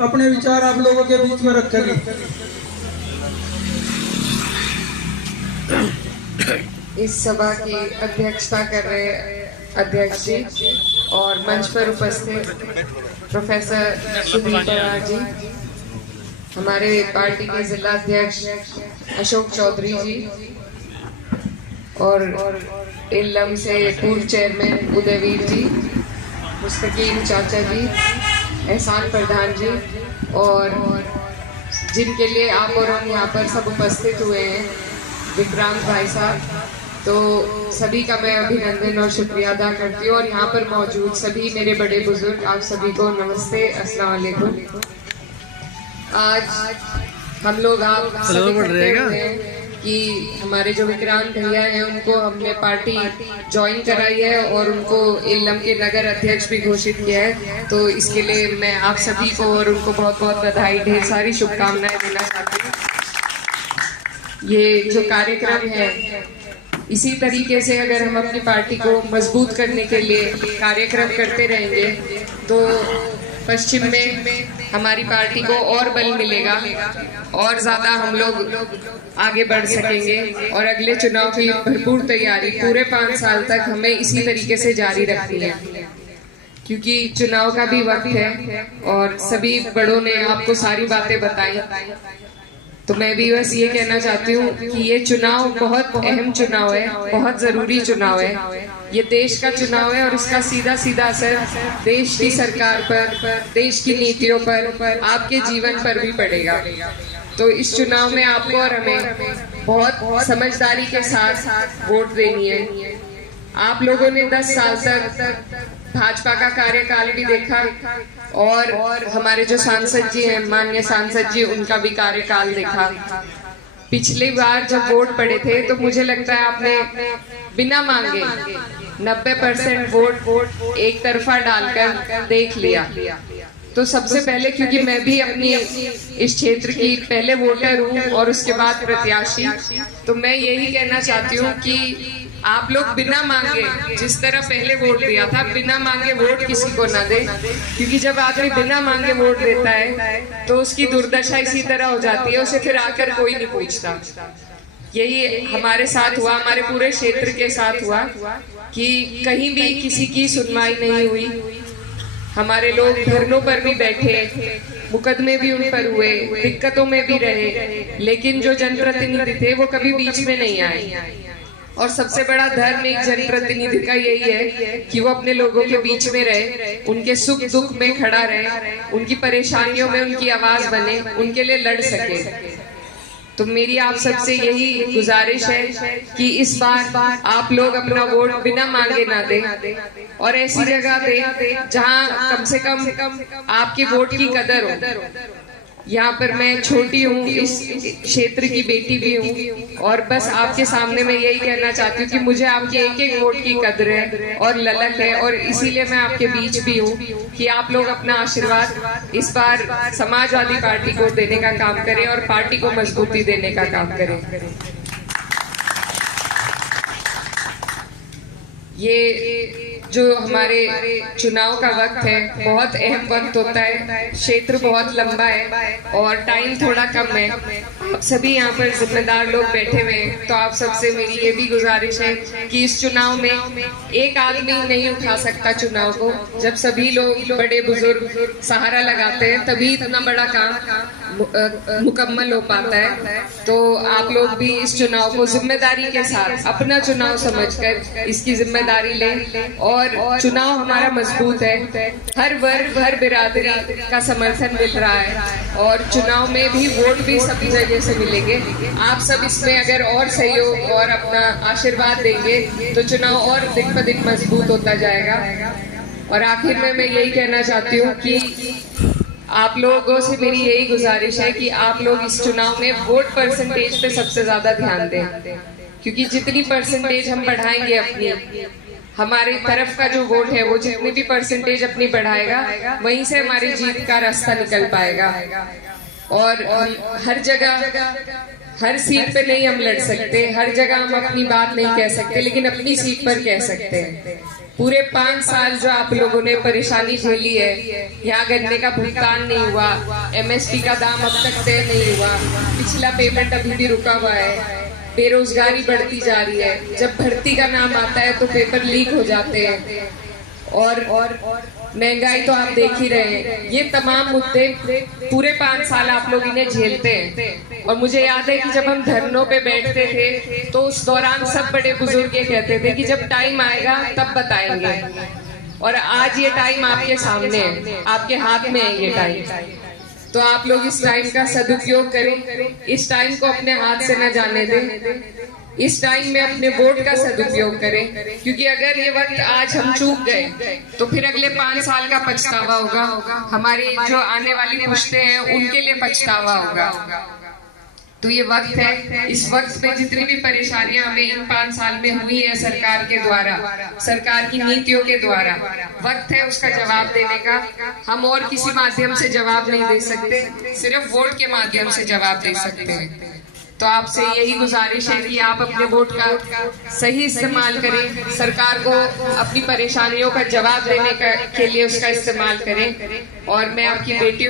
अपने विचार आप लोगों के बीच में रखेंगे। इस सभा की अध्यक्षता कर रहे अध्यक्ष जी और मंच पर उपस्थित प्रोफेसर सुदीप पवार जी, हमारे पार्टी के जिला अध्यक्ष अशोक चौधरी जी और इल्लम से पूर्व चेयरमैन उदयवीर जी, मुस्तकीम चाचा जी, एहसान प्रधान जी और जिनके लिए आप और हम यहाँ पर सब उपस्थित हुए हैं, विक्रांत भाई साहब, तो सभी का मैं अभिनंदन और शुक्रिया अदा करती हूँ। और यहाँ पर मौजूद सभी मेरे बड़े बुजुर्ग, आप सभी को नमस्ते, अस्सलाम वालेकुम। आज हम लोग आप सभी इकट्ठे हुए हैं कि हमारे जो विक्रांत भैया हैं उनको हमने पार्टी ज्वाइन कराई है और उनको इल्लम के नगर अध्यक्ष भी घोषित किया है। तो इसके लिए मैं आप सभी को और उनको बहुत बहुत बधाई, ढेर सारी शुभकामनाएं देना चाहती हूँ। ये जो कार्यक्रम है, इसी तरीके से अगर हम अपनी पार्टी को मजबूत करने के लिए कार्यक्रम करते रहेंगे तो पश्चिम में हमारी पार्टी को और बल मिलेगा और ज्यादा हम लोग आगे बढ़ सकेंगे। और अगले चुनाव की भरपूर तैयारी पूरे 5 साल तक हमें इसी तरीके से जारी रखनी है, क्योंकि चुनाव का भी वक्त है और सभी बड़ों ने आपको सारी बातें बताई। तो मैं भी बस ये कहना चाहती हूँ कि ये चुनाव बहुत अहम चुनाव है, बहुत जरूरी चुनाव है। ये देश का चुनाव है और इसका सीधा सीधा असर देश की सरकार पर, देश की नीतियों पर, आपके जीवन पर भी पड़ेगा। तो इस चुनाव में आपको और हमें बहुत समझदारी के साथ वोट देनी है। आप लोगों ने 10 साल तक भाजपा का कार्यकाल भी देखा और हमारे जो सांसद जी हैं, माननीय सांसद जी, उनका भी कार्यकाल देखा। पिछली बार जब वोट पड़े थे तो मुझे लगता है आपने बिना मांगे 90% वोट एक तरफा डालकर देख लिया। तो सबसे पहले, क्योंकि मैं भी अपनी इस क्षेत्र की पहले वोटर हूँ और उसके बाद प्रत्याशी, तो मैं यही कहना चाहती हूँ कि आप लोग बिना मांगे, जिस तरह पहले वोट दिया था, बिना मांगे वोट किसी को ना दे, क्योंकि जब आदमी बिना मांगे वोट देता है तो उसकी दुर्दशा इसी तरह हो जाती है, उसे फिर आकर कोई नहीं पूछता। यही हमारे साथ हुआ, हमारे पूरे क्षेत्र के साथ हुआ कि कहीं भी किसी की सुनवाई नहीं हुई। हमारे लोग धरनों पर भी बैठे, मुकदमे भी उन पर हुए, दिक्कतों में भी रहे, लेकिन जो जनप्रतिनिधि थे वो कभी बीच में नहीं आए। और सबसे बड़ा धर्म एक जनप्रतिनिधि का यही है कि वो अपने लोगों के बीच में रहे, उनके सुख दुख में खड़ा रहे, उनकी परेशानियों में उनकी आवाज बने, उनके लिए लड़ सके। तो मेरी आप सबसे यही गुजारिश है कि इस बार आप लोग अपना वोट बिना मांगे ना दें और ऐसी जगह दें जहां कम से कम आपके वोट की कदर हो। यहाँ पर मैं छोटी हूँ, इस क्षेत्र की बेटी भी हूँ और बस आपके सामने मैं यही कहना चाहती हूँ कि मुझे आपके एक एक वोट की कदर है और ललक है, और इसीलिए मैं आपके बीच भी हूँ कि आप लोग अपना आशीर्वाद इस बार समाजवादी पार्टी को देने का काम करें और पार्टी को मजबूती देने का काम करें। ये जो हमारे चुनाव का वक्त है, बहुत अहम वक्त होता है, क्षेत्र बहुत लंबा है और टाइम थोड़ा कम है। आप सभी यहाँ पर जिम्मेदार लोग बैठे हुए हैं, तो आप सबसे मेरी ये भी गुजारिश है कि इस चुनाव में एक आदमी नहीं उठा सकता चुनाव को। जब सभी लोग बड़े बुजुर्ग सहारा लगाते हैं तभी इतना बड़ा काम मुकम्मल हो पाता है। तो आप लोग भी इस चुनाव को जिम्मेदारी के साथ अपना चुनाव समझकर इसकी जिम्मेदारी लें और चुनाव हमारा मजबूत है। हर वर्ग, हर बिरादरी का समर्थन मिल रहा है और चुनाव में भी वोट भी सभी जगह से मिलेंगे। आप सब इसमें अगर और सहयोग और अपना आशीर्वाद देंगे तो चुनाव और दिन ब दिन मजबूत होता जाएगा। और आखिर में मैं यही कहना चाहती हूँ कि आप लोगों से मेरी यही गुजारिश है कि आप लोग इस चुनाव में वोट परसेंटेज पे सबसे ज्यादा ध्यान दें, क्योंकि जितनी परसेंटेज हम बढ़ाएंगे अपनी, हमारी तरफ का जो वोट है वो जितनी भी परसेंटेज अपनी बढ़ाएगा, वहीं से हमारी जीत का रास्ता निकल पाएगा। और हर जगह, हर सीट पे नहीं हम लड़ सकते, हर जगह हम अपनी बात नहीं कह सकते, लेकिन अपनी सीट पर कह सकते हैं। पूरे 5 साल जो आप लोगों ने परेशानी झेली है, यहाँ गन्ने का भुगतान नहीं हुआ, एमएसपी का दाम अब तक तय नहीं हुआ, पिछला पेमेंट अभी भी रुका हुआ है, बेरोजगारी बढ़ती जा रही है, जब भर्ती का नाम आता है तो पेपर लीक हो जाते हैं, और महंगाई तो आप देख ही रहे हैं। ये तमाम मुद्दे पूरे 5 साल आप लोग इन्हें झेलते हैं। और मुझे याद है कि जब हम धरनों पे बैठते थे तो उस दौरान सब बड़े बुजुर्ग ये कहते थे कि जब टाइम आएगा तब बताएंगे, और आज ये टाइम आपके सामने है, आपके हाथ में है ये टाइम। तो आप लोग इस टाइम का सदुपयोग करें, इस टाइम को अपने हाथ से न जाने दें, इस टाइम में अपने वोट का सदुपयोग करें, क्योंकि अगर ये वक्त आज हम चूक गए तो फिर अगले 5 साल का पछतावा होगा, हमारी जो आने वाली पुश्तें हैं उनके लिए पछतावा होगा। तो ये वक्त है, इस वक्त में जितनी भी परेशानियां हमें इन 5 साल में हुई है सरकार के द्वारा, सरकार की नीतियों के द्वारा, वक्त है उसका जवाब देने का। हम और किसी माध्यम से जवाब नहीं दे सकते, सिर्फ वोट के माध्यम से जवाब दे सकते हैं। तो आपसे यही गुजारिश है कि आप अपने वोट का सही इस्तेमाल करें, सरकार को अपनी परेशानियों का जवाब देने के लिए उसका इस्तेमाल करें। और मैं आपकी बेटी